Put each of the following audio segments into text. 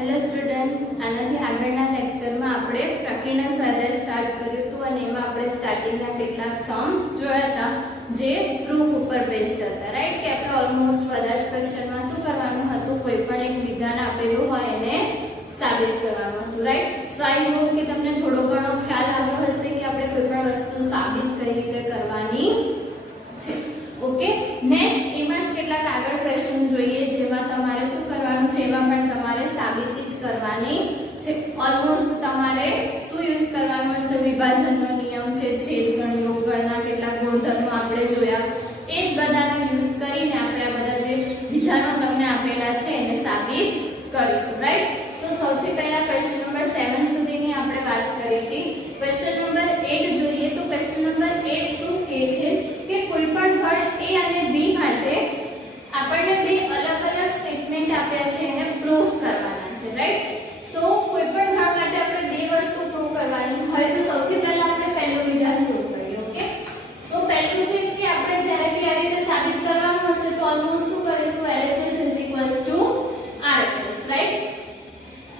Hello students, આનાથી આગળના લેક્ચરમાં આપણે પ્રકીર્ણ સ્વાધ્યાય સ્ટાર્ટ કર્યું હતું અને એમાં આપણે સ્ટાર્ટિંગના કેટલાક સમ્સ જોયા હતા જે પ્રૂફ ઉપર બેઝડ હતા, રાઈટ? કે આપણે ઓલમોસ્ટ બધા જ ક્વેશ્ચનમાં શું કરવાનું હતું, કોઈ પણ એક વિધાન આપેલું હોય એને સાબિત કરવાનું હતું, રાઈટ? સો આઈ હોપ કે તમને થોડો ઘણો ખ્યાલ આવ્યો હશે કે આપણે કોઈ પણ વસ્તુ સાબિત કઈ રીતે કરવાની છે. ઓકે, નેક્સ્ટ એમાં જ કેટલાક આગળ ક્વેશ્ચન જોઈએ જેમાં તમારે શું કરવાનું છે, એમાં પણ તમારે સાબિતી જ કરવાની છે. ઓલમોસ્ટ તમારે શું યુઝ કરવાનું હશે, વિભાજનનો નિયમ છે, છેદગણ, યોગગણના કેટલાક ગુણધર્મો આપણે જોયા, એ જ બધાનો યુઝ કરીને આપણે આ બધા જે વિધાનો તમને આપેલા છે એને સાબિત કરીશું, રાઈટ? સો સૌથી પહેલા ક્વેશ્ચન નંબર 7 સુધીની આપણે વાત કરી હતી. ક્વેશ્ચન નંબર 8 જોઈએ તો ક્વેશ્ચન નંબર 8 શું કહે છે કે કોઈ પણ ઘડ A અને B માટે આપણને બે અલગ અલગ સ્ટેટમેન્ટ આપ્યા છે એને પ્રૂફ કરવાના છે, રાઈટ? સો કોઈ પણ ઘડ માટે આપણે બે વસ્તુ પ્રૂફ કરવાની હોય તો સૌથી પહેલા આપણે પહેલું વિધાન પ્રૂફ કરીએ. ઓકે, સો પહેલું છે કે આપણે જ્યારે બી આ રીતે સાબિત કરવાનું હશે તો ઓલમોસ્ટ શું કરીશું, LHS RHS, રાઈટ?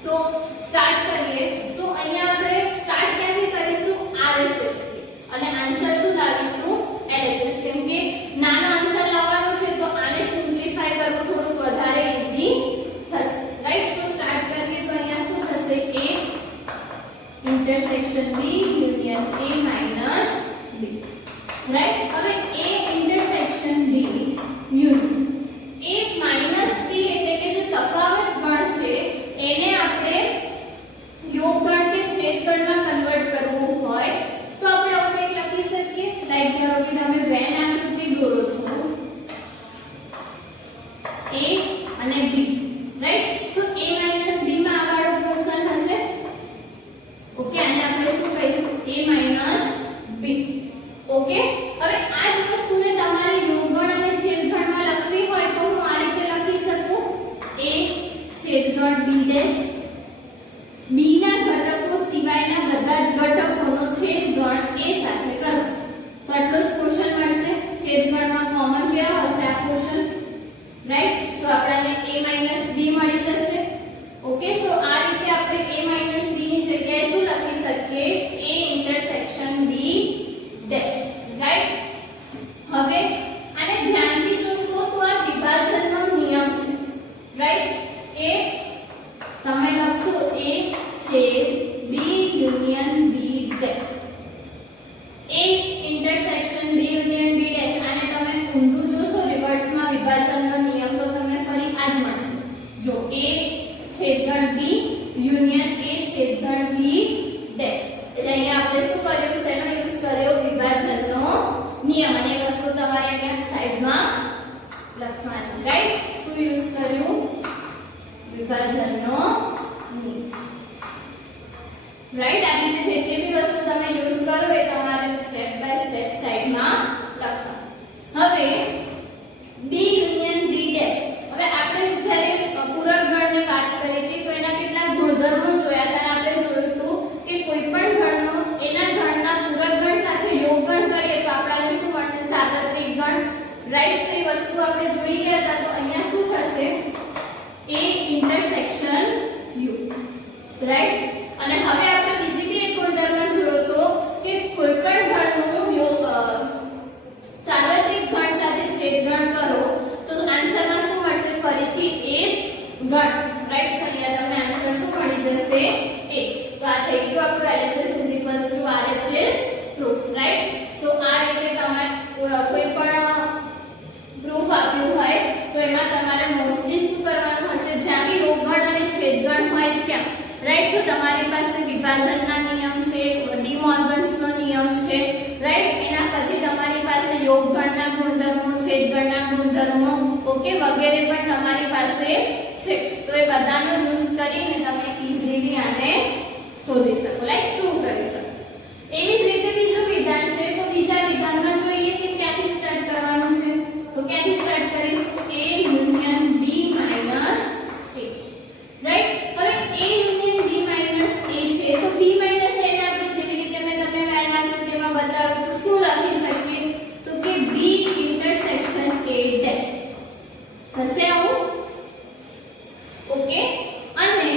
સો સ્ટાર્ટ કરીએ. સો અહીંયા આપણે સ્ટાર્ટ ક્યાંથી કરીશું, RHS થી, અને આન્સર શું લાવીશું, LHS. કેમ કે નાનો આન્સર લાવવાનો છે તો આને સિમ્પ્લિફાય કરવું થોડું વધારે ઈઝી થશે, રાઈટ? સો સ્ટાર્ટ કરીએ તો અહીંયા શું થશે, A intersection B union A minus B, right? હવે A intersection B union A minus B એટલે કે જે તફાવત ગણ છે એને આપણે યોગગણ કે છેદગણમાં કન્વર્ટ કરવું હોય તો આપણે આવું કંઈક લખી શકીએ. લાઈક ધારો કે તમે વેન આકૃતિ દોરો છો A અને B, right? So A minus B માં આ વાળો પોર્શન હશે. ઓકે, આને આપણે શું કહીશું, A માઈનસ B. ઓકે, હવે આ જ વસ્તુને તમારે યોગગણ અને છેદગણમાં લખવી હોય તો હું આ રીતે લખી શકું, A છેદગણ B ડેશ. B ના ઘટકો સિવાયના બધા જ ઘટકોનો છેદગણ A સાથે કરો. સો આટલો જ પોર્શન મળશે. છેદગણમાં કોમન કેવા હશે, આ પોર્શન, રાઈટ? સો આપણને A B મળી જશે. ઓકે, સો આ રીતે આપણે A B ની જગ્યાએ શું લખી શકીએ, A intersection B dash, right? હવે આને ધ્યાનથી જોશો તો આ વિભાજનનો નિયમ છે, રાઈટ? એ તમે લખશો A છેદ B union B dash. A intersection B union B dash, આને તમે ઊંધું જોશો રિવર્સમાં વિભાજનનો નિયમ તો તમને ફરી આ જ મળશે. જો A છેદગણ B union A છેદગણ B dash, એટલે અહીંયા આપણે શું કર્યું, શેનો યુઝ કર્યો, વિભાજનનો નિયમ. અને એ વસ્તુ તમારે અહીંયા સાઈડમાં લખવાની, રાઈટ? શું યુઝ કર્યું, વિભાજનનો નિયમ, રાઈટ? આ રીતે જેટલી બી વસ્તુ તમે યુઝ કરો એ તમારે સ્ટેપ બાય સ્ટેપ સાઈડમાં લખવા. હવે B યુનિયન B ડેશ, હવે આપણે જ્યારે પૂરક ગણની વાત કરી હતી તો એના કેટલાક ગુણધર્મો જોયા હતા. આપણે જોયું હતું કે કોઈ પણ ગણનો એના ગણના પૂરક ગણ સાથે યોગગણ કરીએ તો આપણને શું મળશે, સાર્વત્રિક ગણ, રાઈટ? સો એ વસ્તુ આપણે જોઈ ગયા હતા. તો અહીંયા શું થશે, A ઇન્ટરસેક્શન U, રાઈટ? અને હવે આપણે બીજી બી એક ગુણધર્મ જોયો તો કે કોઈ પણ ગણનું સાર્વત્રિક ગણ સાથે છેદગણ કરો તો આન્સરમાં શું મળશે, ફરીથી એ જ ગણ, રાઈટ? સો અહીંયા તમને આન્સર શું મળી જશે, A. તો આ થઈ ગયું આપણું LHS RHS પ્રૂફ, રાઈટ? સો આ રીતે તમે કોઈ પણ પ્રૂફ આપ્યું હોય તો એમાં તમારે મોસ્ટલી શું કરવાનું હશે, જ્યાં બી યોગગણ અને છેદગણ હોય ત્યાં, રાઈટ? સો તમારી પાસે વિભાજનના નિયમ છે, ડી મોર્ગન્સનો નિયમ છે, રાઈટ? એના પછી તમારી પાસે યોગગણના ગુણધર્મો, છેદગણના ગુણધર્મો, ઓકે, વગેરે પણ તમારી પાસે છે. તો એ બધાનો યુઝ કરીને તમે ઈઝીલી આને શોધી શકો, લાઈક પ્રૂવ કરી શકો. એવી જ રીતે બીજું વિધાન છે તો બીજા વિધાનમાં જોઈએ કે ક્યાંથી સ્ટાર્ટ કરવાનું છે. તો ક્યાંથી સ્ટાર્ટ કરીશું, A union B minus A, right? હવે A union B minus A છે તો B માઈનસ A ને આપણે જેવી રીતે મેં તમને વેન આકૃતિમાં બતાવ્યું તો શું લખી શકીએ, તો કે B ઇન્ટરસેક્શન A ડેશ થશે આવું. ઓકે, અને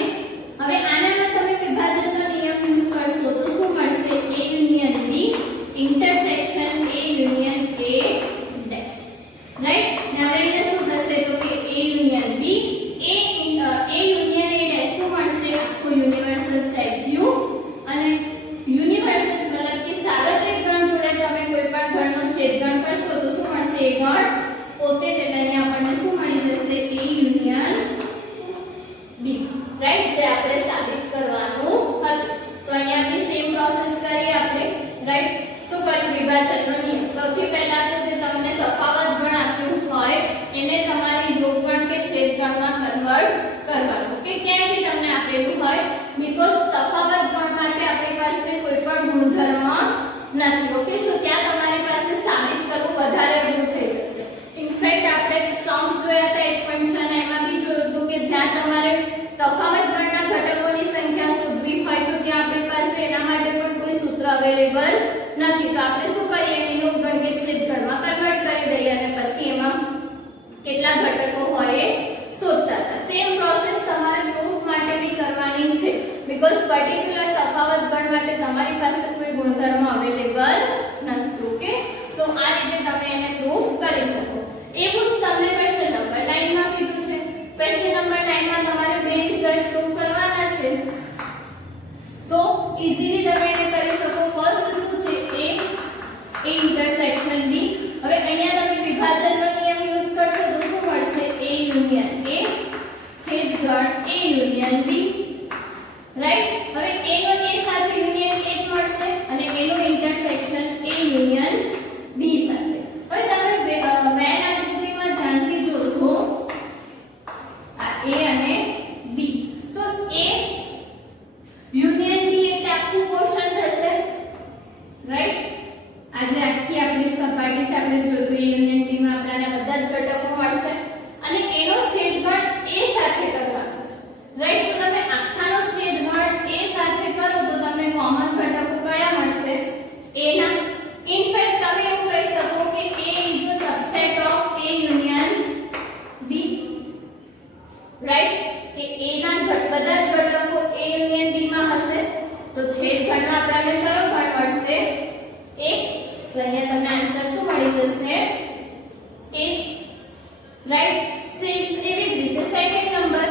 રાઈટ, જે આપણે સાબિત કરવાનું હતું. તો અહીંયા બી સેમ પ્રોસેસ કરીએ આપણે. રાઈટ, શું કર્યું? વિભાજનનો નિયમ. સૌથી પહેલા તો જે તમને તફાવત ગણ આપ્યું હોય એને તમારે યોગગણ કે છેદગણમાં કન્વર્ટ કરવાનું. ઓકે, ક્યાંય બી તમને આપેલું હોય, બીકોઝ તફાવત ગણ માટે આપણી પાસે કોઈ પણ ગુણધર્મ નથી. ઓકે, સો ત્યાં તમારી પાસે સાબિત કરવું વધારે અઘરું થઈ જશે. ઇનફેક્ટ આપણે સમ્સ જોયા હતા 1.6 ને એમાં બી જોયું હતું કે જ્યાં તમારે તફાવત ગણના ઘટકોની સંખ્યા શોધવી હોય તો ત્યાં આપણી પાસે એના માટે પણ કોઈ સૂત્ર અવેલેબલ નથી. તો આપણે શું કરીએ, યોગગણ કે છેદગણમાં કન્વર્ટ કરી દઈએ અને પછી એમાં કેટલા ઘટકો હોય એ શોધતા હતા. સેમ પ્રોસેસ તમારે પ્રૂફ માટે બી કરવાની છે, બીકોઝ પર્ટિક્યુલર તફાવત ગણ માટે તમારી પાસે કોઈ ગુણધર્મ અવેલેબલ નથી. ઓકે, સો આ રીતે તમે એને પ્રૂફ કરી શકો. એવું જ તમને ક્વેશ્ચન નંબર 9 માં કીધું છે. ક્વેશ્ચન નંબર 9 માં તમારે બે રિઝલ્ટ પ્રૂવ કરવાના છે. સો ઈઝીલી તમે એને કરી શકો. ફર્સ્ટ શું છે? a intersection b. હવે અહીંયા તમે વિભાજનનો નિયમ યુઝ કરશો તો શું મળશે? a યુનિયન a છેદગણ a યુનિયન b. રાઈટ, હવે a નો a સાથે યુનિયન a જ મળશે અને a નો ઇન્ટરસેક્શન a યુનિયન b સાથે. હવે તમે મેન આકૃતિમાં ધ્યાનથી જોશો આ a અને b. તો a યુનિયન b એટલે આખું પોર્શન થશે. રાઈટ, આજે આખી આપણી સપાટી છે આપણે જોયું તો યુનિયન b માં આપણને બધા જ ઘટકો મળશે અને એનો છેદગણ a સાથે કરવાનો છે. રાઈટ, સો તમે આખાનો છેદગણ a સાથે કરો તો તમને કોમન ઘટકો કયા મળશે? a ના. ઇનફેક્ટ તમે એવું કહી શકો કે a is a subset of a union b. Right, કે a ના બધા જ ઘટકો a યુનિયન b માં હશે તો છેદગણમાં આપણને કયો ગણ મળશે? a. સો અહીંયા તમને આન્સર શું મળી જશે? a. રાઈટ, સેમ એવી જ રીતે સેકન્ડ નંબર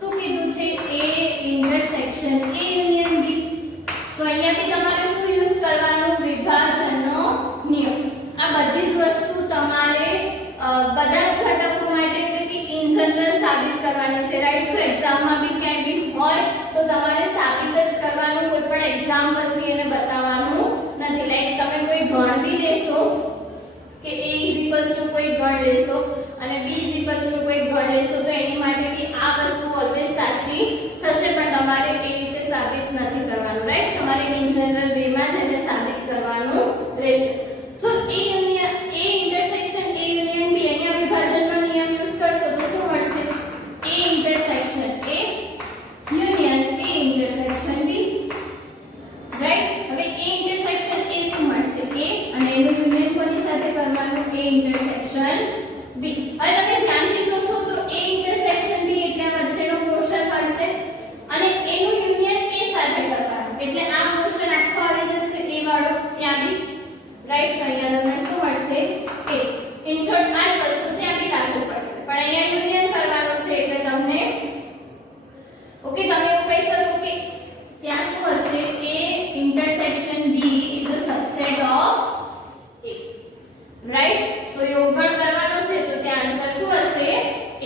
શું કીધું છે? a intersection a union b. સો અહીંયા બી તમારે શું યુઝ કરવાનું? વિભાજનનો નિયમ. આ બધી જ વસ્તુ તમારે બધા જ ઘટકો માટે એટલે કે ઇન જનરલ સાબિત કરવાની છે. રાઈટ, સો એક્ઝામમાં બી ક્યાંય બી હોય તો તમારે સાબિત જ કરવાનું, કોઈ પણ એક્ઝામ્પલથી એને બતાવવાનું નથી. લાઈક તમે કોઈ ગણ બી લેશો કે a કોઈ ગણ લેશો અને b કોઈ ગણ લેશો તો એની માટે બી આ વસ્તુ ઓલવેઝ સાચી થશે, પણ તમારે એ રીતે સાબિત નથી કરવાનું. રાઈટ, તમારે ઇન જનરલ વેમાં જ એને સાબિત કરવાનું રહેશે. સો a intersection a union b અહીંયા વિભાજનનો નિયમ યુઝ કરશો તો શું મળશે? a intersection a union a intersection b. Right, હવે a ઇન્ટરસેક્શન a શું મળશે? a અને એનું યુનિયન કોની સાથે કરવાનું? a intersection b. હવે તમે ધ્યાનથી જોશો તો a ઇન્ટરસેક્શન b એટલે આ વચ્ચેનો પોર્શન મળશે અને એનું યુનિયન a સાથે કરવાનું એટલે આ પોર્શન આખો આવી જશે a વાળો ત્યાં બી. રાઈટ, સો અહીંયા તમને શું મળશે? a. ઇન શોર્ટ આ જ વસ્તુ ત્યાં બી લાગુ પડશે, પણ અહીંયા યુનિયન કરવાનું છે એટલે તમને ઓકે તમે એવું કહી શકો કે ત્યાં શું હશે? a intersection b is a subset of a. Right, so યોગગણ કરવાનો છે તો ત્યાં આન્સર શું હશે?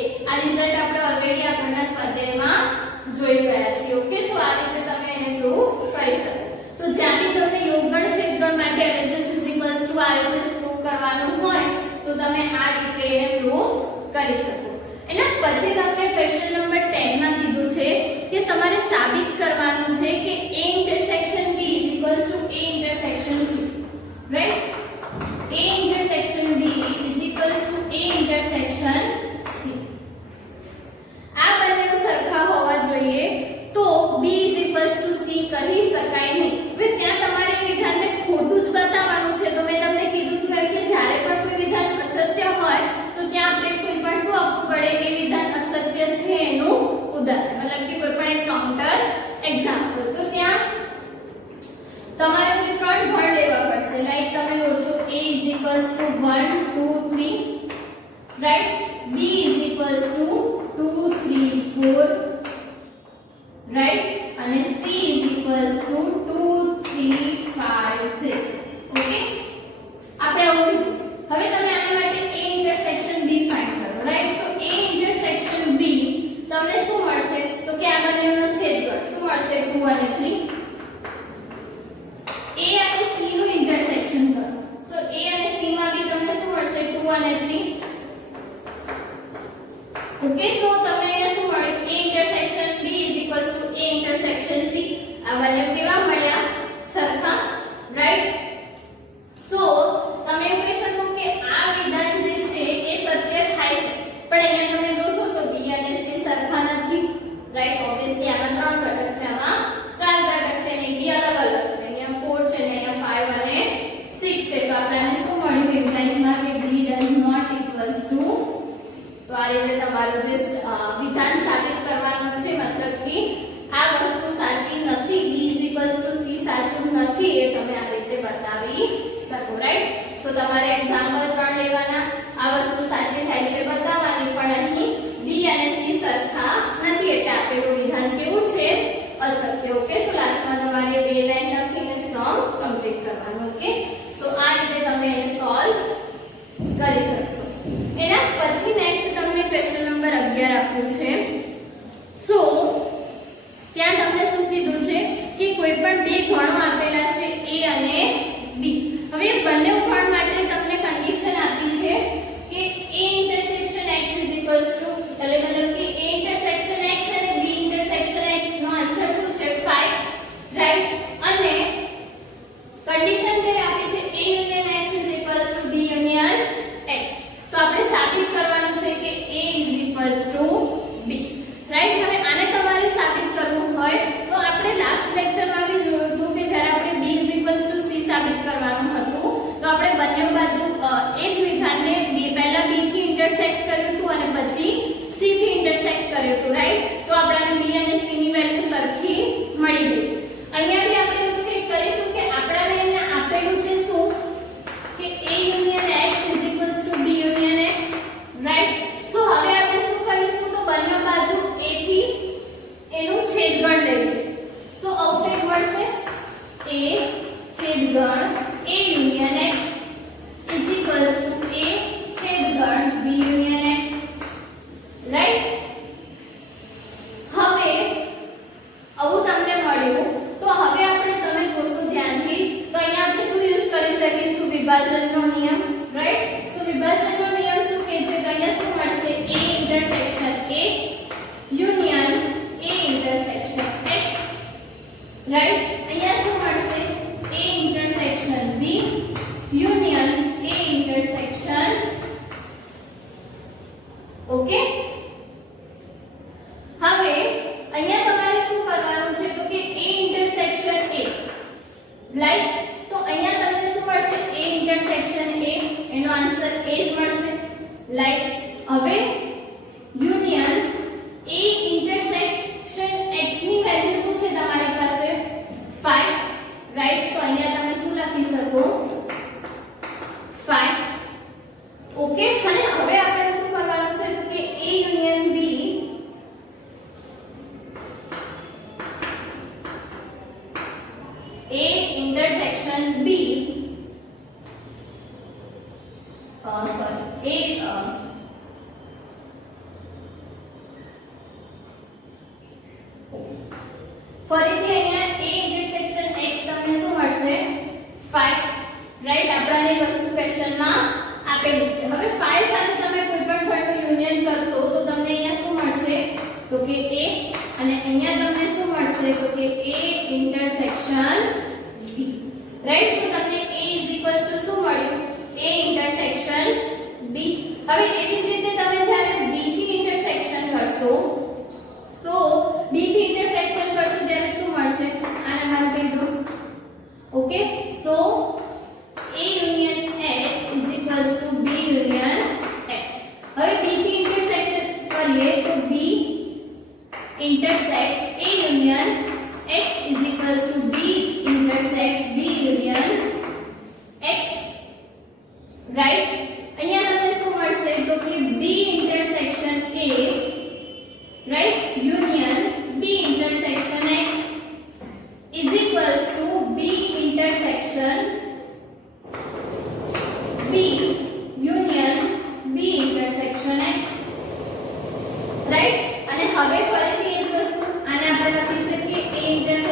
a. આ રિઝલ્ટ આપણે ઓલરેડી આપણા સ્વાધ્યાયમાં જોઈ ગયા છીએ. ઓકે, સો આ રીતે તમે એને પ્રૂફ કરી શકો. તો જ્યાં બી તમને યોગગણ છેદગણ માટે LHS RHS પ્રૂફ કરવાનું હોય તો તમે આ રીતે એને પ્રૂફ કરી શકો. એના પછી તમને ક્વેશ્ચન નંબર 10 માં કીધું છે કે તમારે સાબિત કરવાનું છે કે a intersection b a intersection c. Right, a intersection b a intersection c. આ બંને સરખા હોવા જોઈએ તો b c કહી શકાય નહીં. હવે ત્યાં તમારે વિધાનને ખોટું જ બતાવવાનું છે. તો મેં તમને કીધું હતું કે જ્યારે પણ કોઈ વિધાન અસત્ય હોય તો ત્યાં આપણે કોઈ પણ શું આપવું પડે? એ વિધાન અસત્ય છે એનું ઉદાહરણ, મતલબ કે કોઈ પણ એક કાઉન્ટર એક્ઝામ્પલ. તો ત્યાં તમારે કોઈ ત્રણ ગણ લેવા પડશે. લાઈક તમે લો છો a 1 2 3. Right, b 2 3 4. રાઈટ, અને c 2 3 5 6. ઓકે, આપણે આવું કીધું. હવે તમે આના માટે a ઇન્ટરસેક્શન b ફાઇન્ડ કરો. Right, so a intersection b તમને શું મળશે? તો કે આ બંને 2 અને 3. A અને C નું ઇન્ટરસેક્શન કરો. સો A અને C માં બી તમને શું મળશે 2 અને 3. ઓકે, સો તમને અહીંયા શું મળ્યું? A intersection B A intersection C. આ બંને કેવા મળ્યા? સરખા, રાઈટ? સો તમે એમ કહી શકો કે આ વિધાન જે છે એ સત્ય થાય છે, પણ અહીંયા તમે જોશો તો B અને C સરખા નથી, રાઈટ? ઓબ્વિયસલી આમાં 3 ઘટક છે, આમાં 4 ઘટક છે, અને બી અલગ અલગ છે. અહીંયા 4 છે ને અહીંયા 5 અને 6 છે. તો આપણને શું મળ્યું ઇમ્પ્લાઇઝમાં કે B does not equals to. તો આ રીતે તમારું જે વિધાન સાબિત કરવાનું છે, મતલબ કે આ વસ્તુ સાચી નથી, B C સાચું નથી, એ તમે આ રીતે બતાવી શકો, રાઈટ? સો તમારે એક્ઝામ્પલ 3 લેવાના, આ વસ્તુ સાચી થાય છે બતાવવાની, પણ અહીં B અને C સરખા નથી, એટલે આપેલું વિધાન કેવું છે? અસત્ય. ઓકે, સો લાસ્ટમાં તમારે 2 લાઈન લખીને સમ કમ્પ્લીટ કરવાનું. ઓકે, સો આ રીતે તમે એને સોલ્વ કરી શકશો. એના પછી નેક્સ્ટ તમને ક્વેશ્ચન નંબર 11 આપ્યું છે. સો ત્યાં તમને શું કીધું છે કે કોઈ પણ બે ગણો આપેલા છે A અને B. હવે બંને ગણ માટે તમને કન્ડિશન આપી છે કે A ઇન્ટરસેક્શન x એટલે મતલબ કે A ઇન્ટરસેક્શન x અને B ઇન્ટરસેક્શન x નો આન્સર શું છે? 5, રાઈટ? અને કન્ડિશન તે આપી છે A union x B union x. તો આપણે સાબિત કરવાનું છે કે A B, રાઈટ? હવે આને તમારે સાબિત કરવું હોય તો આપણે લાસ્ટ લેક્ચરમાં બી જોયું હતું કે જ્યારે આપણે B C સાબિત કરવાનું હતું, તો આપણે બંને બાજુ એ જ વિધાનને પહેલા B થી ઇન્ટરસેક્ટ કર્યું હતું અને પછી C થી ઇન્ટરસેક્ટ કર્યું હતું, રાઈટ? તો આપણને B અને C ની વેલ્યુ સરખી મળી ગઈ. અહીંયા બી આપણે એવું છે કરીશું કે આપણને અહીંયા આપેલું છે શું કે A union x B union x, right? So હવે આપણે શું કરીશું તો બંને બાજુ A થી એનું છેદગણ લઈશું. સો આઉટપુટ મળશે A છેદગણ A union x A છેદગણ B union x, right? હવે આવું તમને મળ્યું, તો હવે આપણે તમે જોશો ધ્યાનથી, તો અહીંયા આપણે શું યુઝ કરી શકીશું? વિભાજનનો નિયમ, રાઈટ? સો વિભાજનનો નિયમ શું કહે છે? તો અહીંયા શું મળશે? A intersection A union A intersection x, right? અહીંયા શું મળશે? A intersection B union A intersection, okay? હવે અહીંયા તમારે શું કરવાનું છે તો કે A ઇન્ટરસેક્શન A, રાઈટ? તો અહીંયા તમને શું મળશે? A ઇન્ટરસેક્શન A, એનો આન્સર A જ મળશે, રાઈટ? હવે યુનિયન A ઇન્ટરસેક્શન x ની વેલ્યુ શું છે તમારી પાસે? 5, રાઈટ? તો અહીંયા તમે શું લખી શકો? 5, ઓકે? અને હવે આપણે શું કરવાનું છે તો કે A union B A intersection B ફરીથી અહીંયા A ઇન્ટરસેક્શન x તમને શું મળશે? 5, રાઈટ? આપણને એ વસ્તુ ક્વેશ્ચનમાં આપેલી છે. હવે 5 સાથે તમે કોઈ પણ ગણનું યુનિયન કરશો તો તમને અહીંયા શું મળશે તો કે A, અને અહીંયા તમને શું મળશે તો કે A ઇન્ટરસેક્શન B, રાઈટ? સો તમને A શું મળ્યું? A intersection B. હવે એવી જ રીતે તમે જ્યારે B થી ઇન્ટરસેક્શન કરશો, સો B થી ઇન્ટરસેક્શન કરશો ત્યારે શું મળશે? આને હાલ કહી દો, okay? So A union x B union x. હવે B થી ઇન્ટરસેક્ટ કરીએ તો B intersect A union x B intersect B union x, right? અહીંયા તમને શું મળશે તો કે B intersection A, right? Union B intersection x B intersection B union B intersection x, right? અને હવે ફરીથી એ જ વસ્તુ આને આપણે લખી શકીએ A ઇન્ટરસેક્શન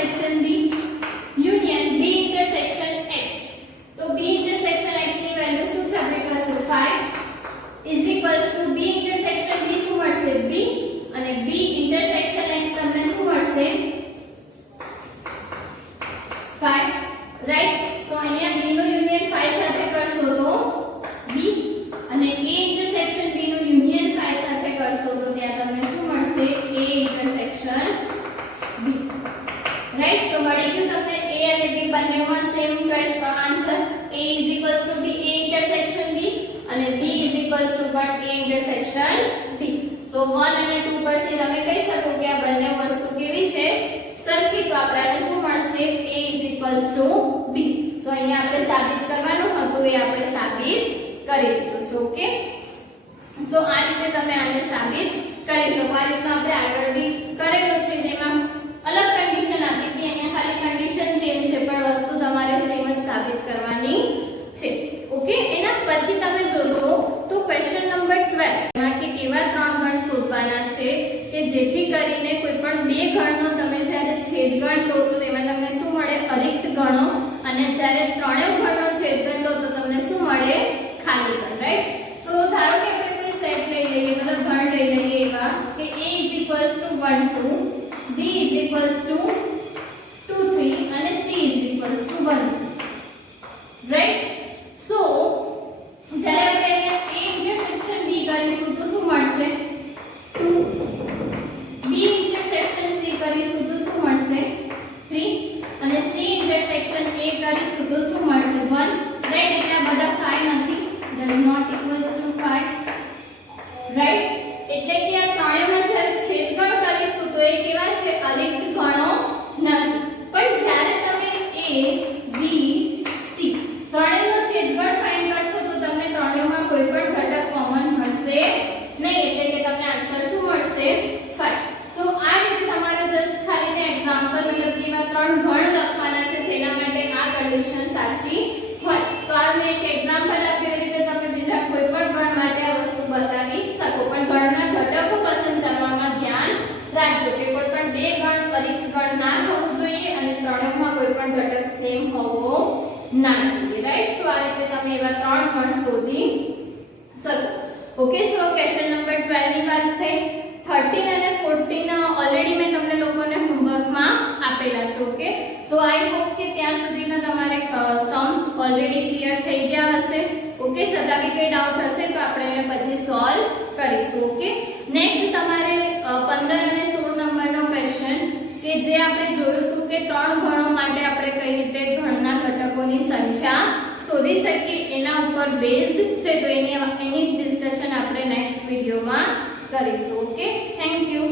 રાઈટ. સો મળી ગયું તમને a અને b બંનેમાં same answer. a b a intersection b અને b પણ a ઇન્ટરસેક્શન b. સો 1 અને 2 પરથી તમે કહી શકો કે આ બંને વસ્તુ કેવી છે, સરખી. તો આપણને શું મળશે, a b. સો અહીંયા આપણે સાબિત કરવાનું હતું, એ આપણે સાબિત કરી દીધું છે. ઓકે. સો આ રીતે તમે આને સાબિત કરી શકો. આ રીતે આપણે આગળ બી કરેલું છે, જેમાં અલગ કન્ડિશન આપી હતી, અહીંયા ખાલી કન્ડિશન ચેન્જ છે, પણ વસ્તુ તમારે સેમ જ સાબિત કરવાની છે. ઓકે. એના પછી તમે જોશો તો ક્વેશ્ચન નંબર 12 માં કે એવા ત્રણ ગણ શોધવાના છે કે જેથી કરીને કોઈ પણ બે ગણનો તમે જ્યારે છેદગણ લો તો તેમાં તમને શું મળે, અરિક્ત ગણો, અને જ્યારે ત્રણેય ગણનો છેદગણ લો તો તમને શું મળે, ખાલી ગણ. રાઈટ. સો ધારો કે આપણે કોઈ સેટ લઈ લઈએ, મતલબ ગણ લઈ લઈએ એવા કે a 1 2, b 2 3 અને c 1. રાઈટ. સો જ્યારે આપણે અહીંયા a ઇન્ટરસેક્શન b કરીશું તો શું મળશે, 2. b ઇન્ટરસેક્શન c કરીશું તો શું મળશે, 3. અને c ઇન્ટરસેક્શન a કરીશું તો શું મળશે, 1. રાઈટ. એટલે આ બધા 5 નથી, does not equals to 5. Right. એટલે કે આ ત્રણેયમાં જ્યારે છેદગણ કરીશું તો એ કેવા છે, અરિક્ત ગણો નથી. પણ જ્યારે તમે a b c ત્રણેયનો છેદગણ ફાઇન્ડ કરશો તો તમને ત્રણેયમાં કોઈ પણ ઘટક કોમન મળશે નહીં, એટલે કે તમને આન્સર શું મળશે, 5. સો આ રીતે તમારે જસ્ટ ખાલી તે એક્ઝામ્પલ મતલબ કે એવા ત્રણ ગણ લખવાના છે જેના માટે આ કન્ડિશન સાચી હોય. તો આ મેં એક એક્ઝામ્પલ આપ્યું, એ રીતે તમે બીજા કોઈ પણ ગણ માટે આ વસ્તુ બતાવી શકો. પણ ગણના ઘટકો પસંદ કરવામાં ધ્યાન રાખજો કે કોઈ પણ બે ગણ અરિક્ત ગણ ના થવું જોઈએ અને ત્રણેયમાં કોઈ પણ ઘટક સેમ હોવો ના જોઈએ. રાઈટ. સો આ રીતે તમે એવા ત્રણ ગણ શોધી શકો. ઓકે. સો ક્વેશ્ચન નંબર 12 ની વાત થઈ. 13 અને 14 ઓલરેડી મેં તમને લોકોને હોમવર્કમાં આપેલા છે. ઓકે. સો આઈ હોપ કે ત્યાં સુધીના તમારે સમ્સ ઓલરેડી ક્લિયર થઈ ગયા હશે. ઓકે. છતાં બી કંઈ ડાઉટ હશે તો આપણે એને પછી સોલ્વ કરીશું. ઓકે. નેક્સ્ટ તમારે 15 અને 16 નંબરનો ક્વેશ્ચન કે જે આપણે જોયું હતું કે ત્રણ ગણો માટે આપણે કઈ રીતે ગણના ઘટકોની સંખ્યા શોધી શકીએ એના ઉપર બેઝડ છે. તો એની ડિસ્કશન આપણે નેક્સ્ટ વિડિયોમાં કરીશું. ઓકે. Thank you.